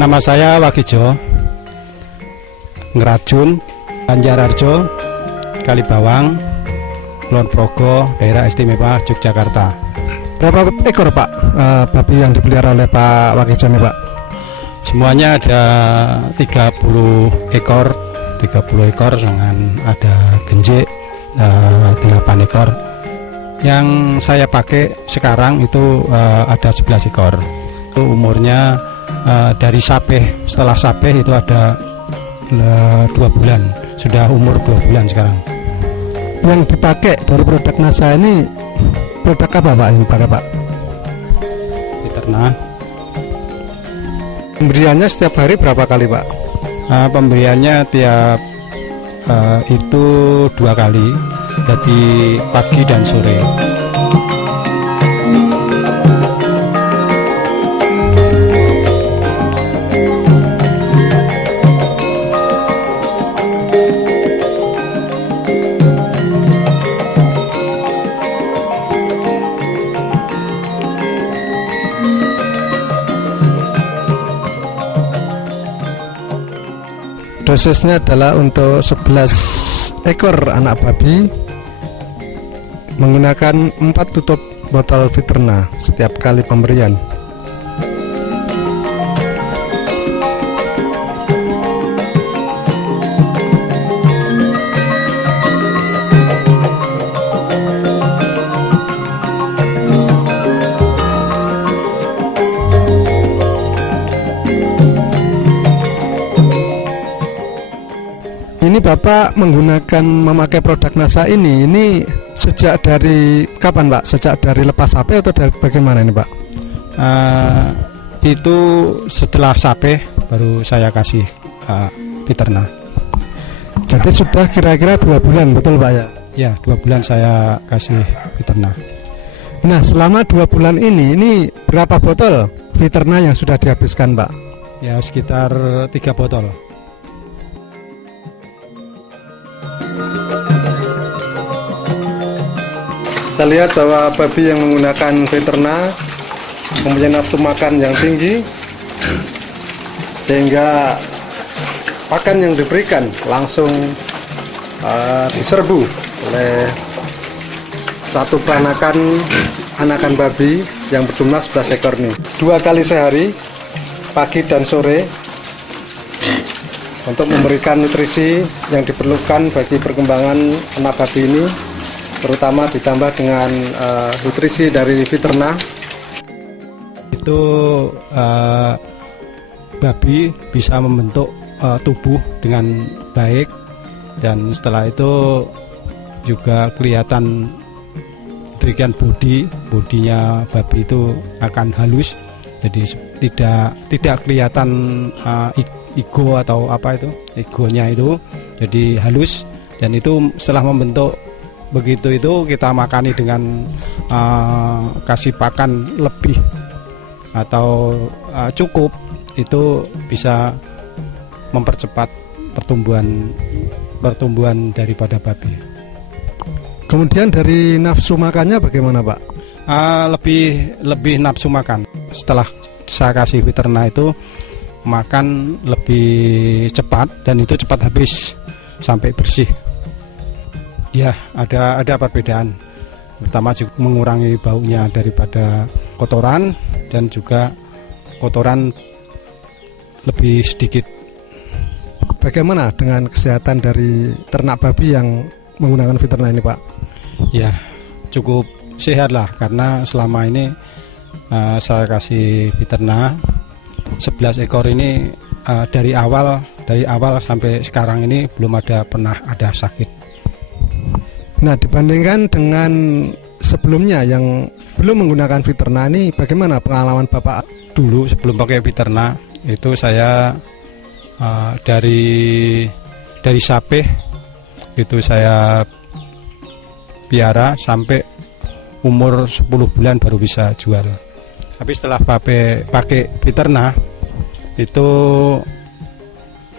Nama saya Wagijo, Ngerajun, Banjararjo, Kalibawang, Kulon Progo, Daerah Istimewa Yogyakarta. Berapa ekor Pak babi yang dipelihara oleh Pak Wagijo ini Pak? Semuanya ada 30 ekor, dengan ada genjik 8 ekor. Yang saya pakai sekarang itu ada 11 ekor. Itu umurnya dari sapeh, setelah sapeh itu ada 2 bulan, sudah umur 2 bulan sekarang. Yang dipakai dari produk NASA ini produk apa Pak yang dipakai Pak? Fiterna. Pemberiannya setiap hari berapa kali Pak? Pemberiannya tiap itu 2 kali, jadi pagi dan sore. Dosisnya adalah untuk 11 ekor anak babi menggunakan 4 tutup botol Fiterna setiap kali pemberian. Ini Bapak memakai produk NASA ini sejak dari kapan Pak? Sejak dari lepas sape atau dari bagaimana ini Pak? Itu setelah sape baru saya kasih Fiterna. Jadi sudah kira-kira 2 bulan betul Pak ya? Ya, 2 bulan saya kasih Fiterna. Nah selama 2 bulan ini berapa botol Fiterna yang sudah dihabiskan Pak? Ya sekitar 3 botol. Kita lihat bahwa babi yang menggunakan Fiterna mempunyai nafsu makan yang tinggi, sehingga pakan yang diberikan langsung diserbu oleh satu peranakan anakan babi yang berjumlah 11 ekor ini. 2 kali sehari, pagi dan sore, untuk memberikan nutrisi yang diperlukan bagi perkembangan anak babi ini, terutama ditambah dengan nutrisi dari Fiterna. Itu babi bisa membentuk tubuh dengan baik, dan setelah itu juga kelihatan demikian bodinya babi itu akan halus, jadi tidak kelihatan ego atau apa itu egonya itu, jadi halus. Dan itu setelah membentuk begitu itu kita makani dengan kasih pakan lebih atau cukup, itu bisa mempercepat pertumbuhan daripada babi. Kemudian dari nafsu makannya bagaimana Pak? Lebih nafsu makan. Setelah saya kasih Fiterna itu makan lebih cepat, dan itu cepat habis sampai bersih. Ya, ada perbedaan. Pertama juga mengurangi baunya daripada kotoran, dan juga kotoran lebih sedikit. Bagaimana dengan kesehatan dari ternak babi yang menggunakan Fiterna ini Pak? Ya, cukup sehat lah, karena selama ini saya kasih Fiterna 11 ekor ini, dari awal sampai sekarang ini belum pernah ada sakit. Nah, dibandingkan dengan sebelumnya yang belum menggunakan Fiterna ini, bagaimana pengalaman Bapak? Dulu sebelum pakai Fiterna itu saya dari sape itu saya piara sampai umur 10 bulan baru bisa jual. Tapi setelah pakai Fiterna itu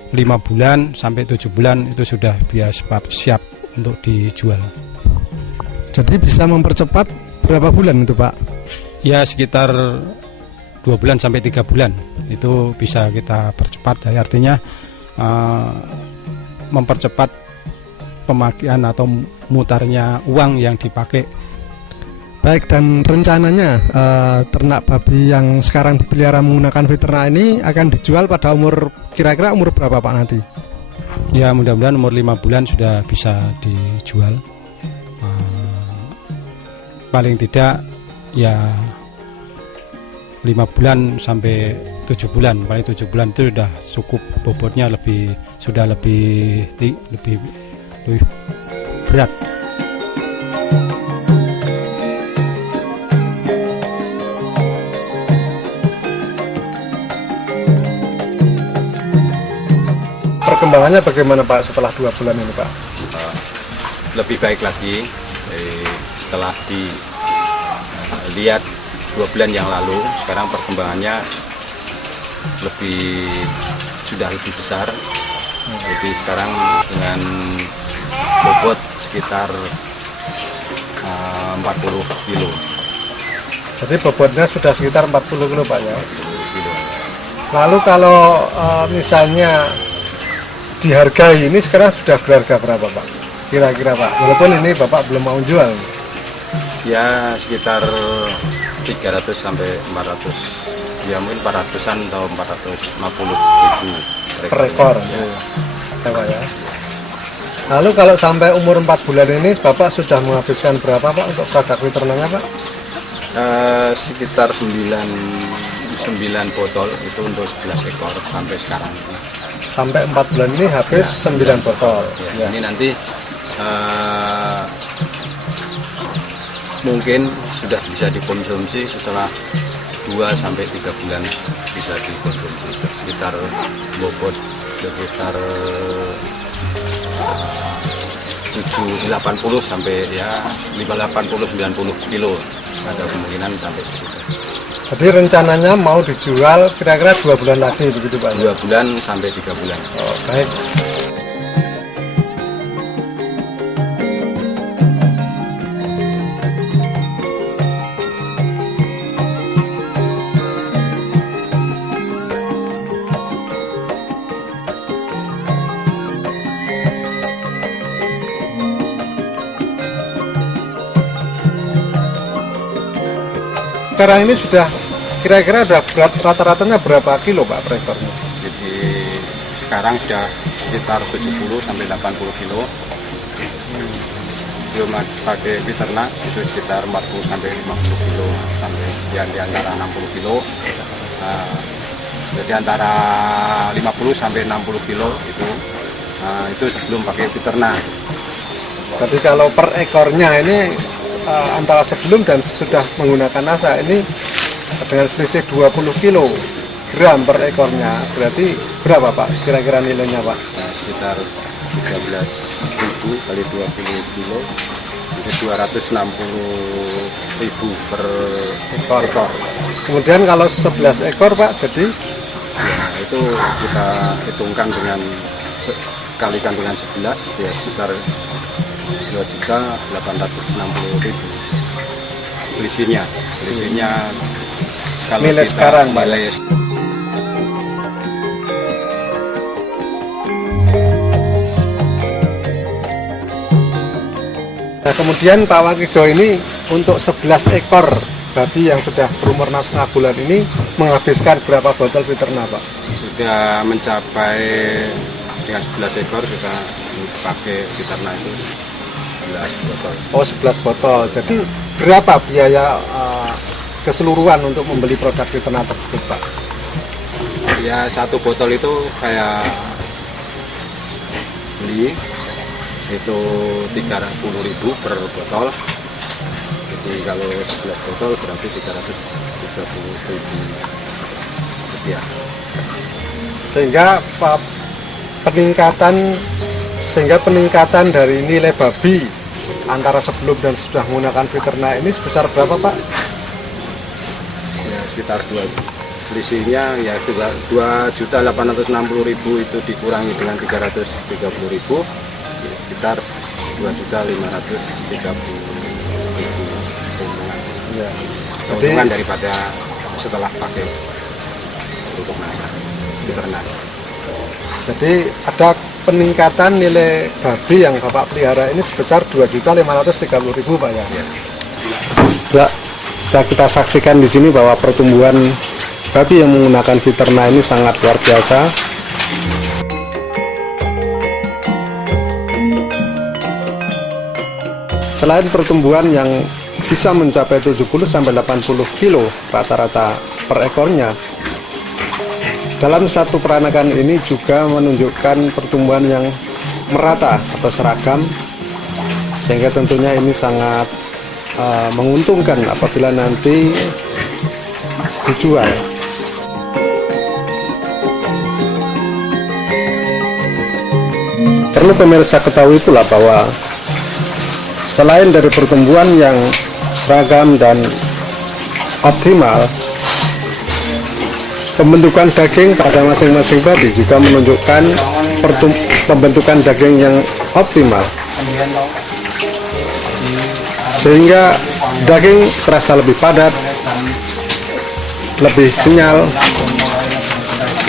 5 bulan sampai 7 bulan itu sudah siap untuk dijual. Jadi bisa mempercepat berapa bulan itu Pak? Ya sekitar 2 bulan sampai 3 bulan itu bisa kita percepat. Jadi artinya mempercepat pemakaian atau mutarnya uang yang dipakai. Baik, dan rencananya ternak babi yang sekarang dipelihara menggunakan veternak ini akan dijual pada kira-kira umur berapa Pak nanti? Ya mudah-mudahan umur 5 bulan sudah bisa dijual. Paling tidak ya 5 bulan sampai 7 bulan. Paling 7 bulan itu sudah cukup, bobotnya sudah lebih berat. Perkembangannya bagaimana Pak setelah 2 bulan ini Pak? Lebih baik lagi setelah dilihat 2 bulan yang lalu. Sekarang perkembangannya sudah lebih besar. Jadi sekarang dengan bobot sekitar 40 kilo. Jadi bobotnya sudah sekitar 40 kilo Pak ya. 40 kilo. Lalu kalau misalnya dihargai ini sekarang sudah berharga berapa Pak? Kira-kira Pak, walaupun ini Bapak belum mau jual. Ya sekitar 300 sampai 400, ya mungkin 400-an atau 450 ribu Per ekor ya. Pak ya. Lalu kalau sampai umur 4 bulan ini Bapak sudah menghabiskan berapa Pak untuk produk veterinanya Pak? Sekitar 9 botol itu untuk 11 ekor sampai sekarang. Sampai 4 bulan ini habis 9 botol. Ya. Ini nanti mungkin sudah bisa dikonsumsi setelah 2 sampai 3 bulan bisa dikonsumsi, sekitar bobot sekitar 80 sampai ya 80-90 kilo, ada kemungkinan sampai ke situ. Jadi rencananya mau dijual kira-kira 2 bulan lagi begitu Pak? 2 bulan sampai 3 bulan. Oh, baik. Sekarang ini sudah kira-kira rata-ratanya berapa kilo Pak per ekornya? Jadi sekarang sudah sekitar 70 sampai 80 kilo. Belum pakai peternak itu sekitar 40 sampai 50 kilo sampai yang di antara 60 kilo. Jadi antara 50 sampai 60 kilo itu sebelum pakai peternak. Jadi kalau per ekornya ini antara sebelum dan sudah menggunakan nasa ini dengan selisih 20 kilogram per ekornya, berarti berapa Pak kira-kira nilainya Pak? Sekitar 13.000 kali 20 kilo itu 260.000 per ekor. Kemudian kalau 11 ekor Pak jadi? Ya, itu kita hitungkan dengan kalikan dengan 11 ya sekitar 2.860.000 selisihnya kalau nilai kita sekarang nilai. Nah kemudian Pak Wakijo ini untuk 11 ekor babi yang sudah berumur 6,5 bulan ini menghabiskan berapa botol veternak Pak? Sudah mencapai dengan 11 ekor kita pakai veternak itu 11 botol. Oh 11 botol. Jadi berapa biaya keseluruhan untuk membeli produk veternak tersebut Pak? Ya satu botol itu kayak beli itu 30.000 per botol. Jadi kalau 11 botol berarti 330.000 rupiah. Sehingga peningkatan dari nilai babi antara sebelum dan sudah menggunakan veternak ini sebesar berapa Pak? Ya sekitar 2, selisihnya ya 2.860.000 itu dikurangi dengan 330.000 ya, sekitar 2.530.000 keuntungan. Ya. Keuntungan daripada setelah pakai pupuk nasa diternak. Jadi ada peningkatan nilai babi yang Bapak pelihara ini sebesar 2.530.000 Pak ya. Ya, bisa kita saksikan di sini bahwa pertumbuhan babi yang menggunakan Viterna ini sangat luar biasa. Selain pertumbuhan yang bisa mencapai 70-80 kilo rata-rata per ekornya, dalam satu peranakan ini juga menunjukkan pertumbuhan yang merata atau seragam, sehingga tentunya ini sangat menguntungkan apabila nanti dijual. Perlu pemirsa ketahui pula bahwa selain dari pertumbuhan yang seragam dan optimal, pembentukan daging pada masing-masing babi juga menunjukkan pembentukan daging yang optimal, sehingga daging terasa lebih padat, lebih kenyal,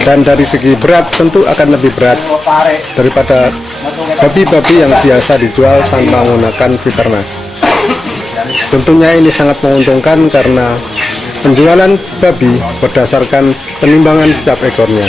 dan dari segi berat tentu akan lebih berat daripada babi-babi yang biasa dijual tanpa menggunakan Viterna. Tentunya ini sangat menguntungkan karena penjualan babi berdasarkan penimbangan setiap ekornya.